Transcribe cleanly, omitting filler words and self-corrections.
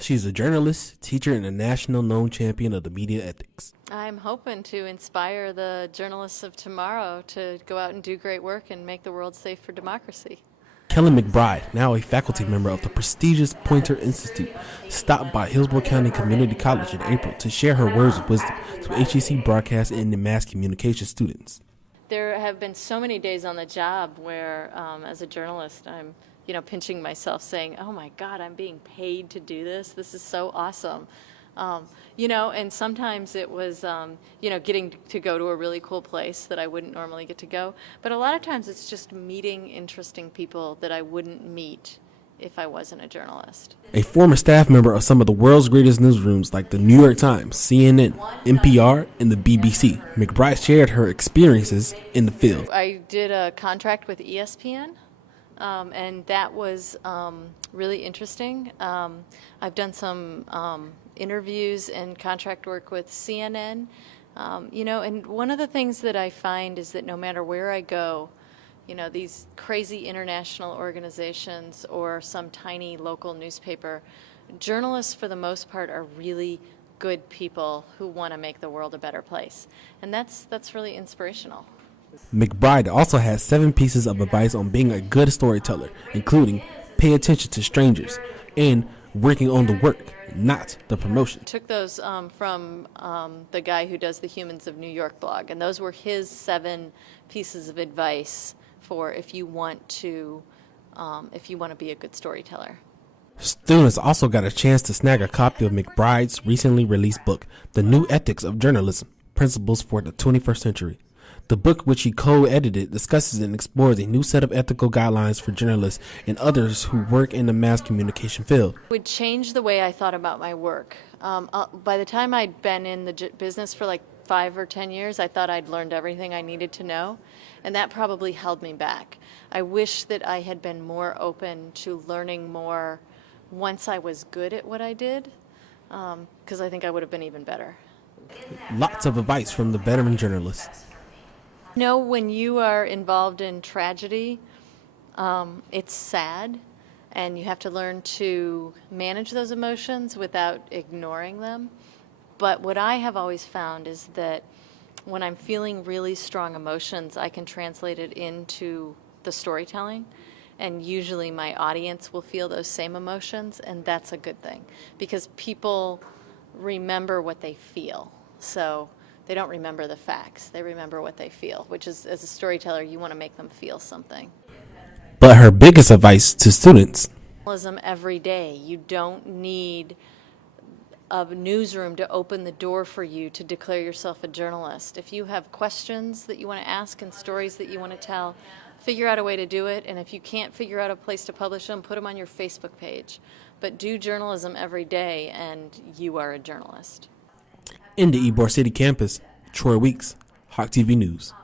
She's a journalist, teacher, and a national known champion of the media ethics. I'm hoping to inspire the journalists of tomorrow to go out and do great work and make the world safe for democracy. Kelly McBride, now a faculty member of the prestigious Poynter Institute, stopped by Hillsborough County Community College in April to share her words of wisdom to HCC broadcast and mass communication students. There have been so many days on the job where, as a journalist, I'm pinching myself saying, oh my God, I'm being paid to do this. This is so awesome. And sometimes it was, getting to go to a really cool place that I wouldn't normally get to go. But a lot of times it's just meeting interesting people that I wouldn't meet if I wasn't a journalist. A former staff member of some of the world's greatest newsrooms like the New York Times, CNN, NPR, and the BBC, McBride shared her experiences in the field. I did a contract with ESPN. And that was really interesting. I've done some interviews and contract work with CNN, and one of the things that I find is that no matter where I go, these crazy international organizations or some tiny local newspaper, journalists for the most part are really good people who want to make the world a better place. And that's really inspirational. McBride also has 7 pieces of advice on being a good storyteller, including pay attention to strangers and working on the work, not the promotion. Took those from the guy who does the Humans of New York blog, and those were his 7 pieces of advice for if you want to be a good storyteller. Students also got a chance to snag a copy of McBride's recently released book, The New Ethics of Journalism: Principles for the 21st Century. The book, which he co-edited, discusses and explores a new set of ethical guidelines for journalists and others who work in the mass communication field. It would change the way I thought about my work. By the time I'd been in the business for like 5 or 10 years, I thought I'd learned everything I needed to know, and that probably held me back. I wish that I had been more open to learning more once I was good at what I did, because I think I would have been even better. Lots of advice from the veteran journalist. When you are involved in tragedy, it's sad, and you have to learn to manage those emotions without ignoring them. But what I have always found is that when I'm feeling really strong emotions, I can translate it into the storytelling, and usually my audience will feel those same emotions, and that's a good thing, because people remember what they feel. So they don't remember the facts. They remember what they feel, which is, as a storyteller, you want to make them feel something. But her biggest advice to students: journalism every day. You don't need a newsroom to open the door for you to declare yourself a journalist. If you have questions that you want to ask and stories that you want to tell, figure out a way to do it. And if you can't figure out a place to publish them, put them on your Facebook page. But do journalism every day, and you are a journalist. In the Ybor City campus, Troy Weeks, Hawk TV News.